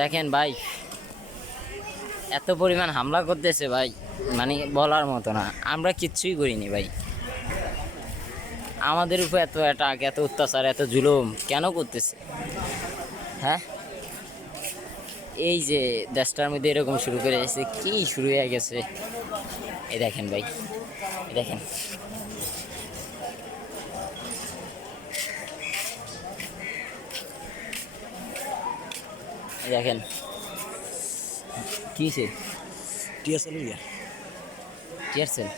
দেখেন ভাই, এত পরিমাণ হামলা করতেছে ভাই, মানে বলার মতো না। আমরা কিচ্ছুই করিনি ভাই, আমাদের উপর এত অ্যাটাক, এত অত্যাচার, এত জুলুম কেন করতেছে? হ্যাঁ, এই যে দেশটার মধ্যে এরকম শুরু করে গেছে, কি শুরু হয়ে গেছে। এই দেখেন ভাই, এই দেখেন, এই দেখেন কি সে টিএসএল টিয়ারসেল।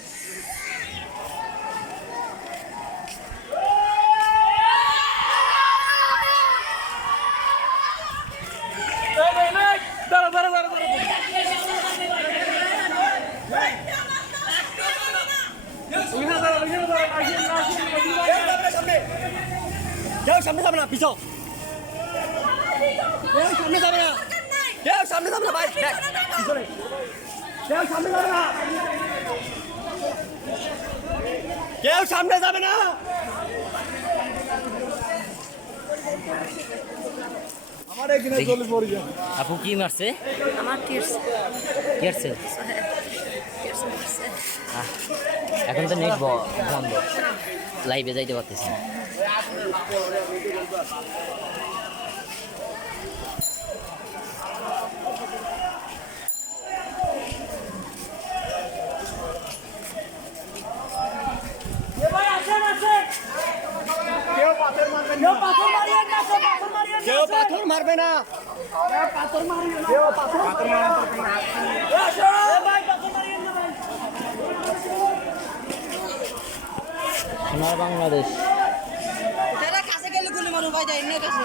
কেউ সামনে যাবে না, পিছন কেউ সামনে যাবে না, কেউ সামনে যাবে না ভাই, পিছনে কেউ সামনে যাবে না, কেউ সামনে যাবে না। আমার এখানে চলে পড়ে যাবে। আপু কি মারছে? আমার টিয়ারসেল। এখন তো নেট বন্ধ, লাইভে যাইতে পারতেছি না। কেউ পাথর মারবে না, কেউ পাথর মারবে না। সোনার বাংলাদেশ। কাছে গেলে গুলি মারু ভাই, যাই না কাছে।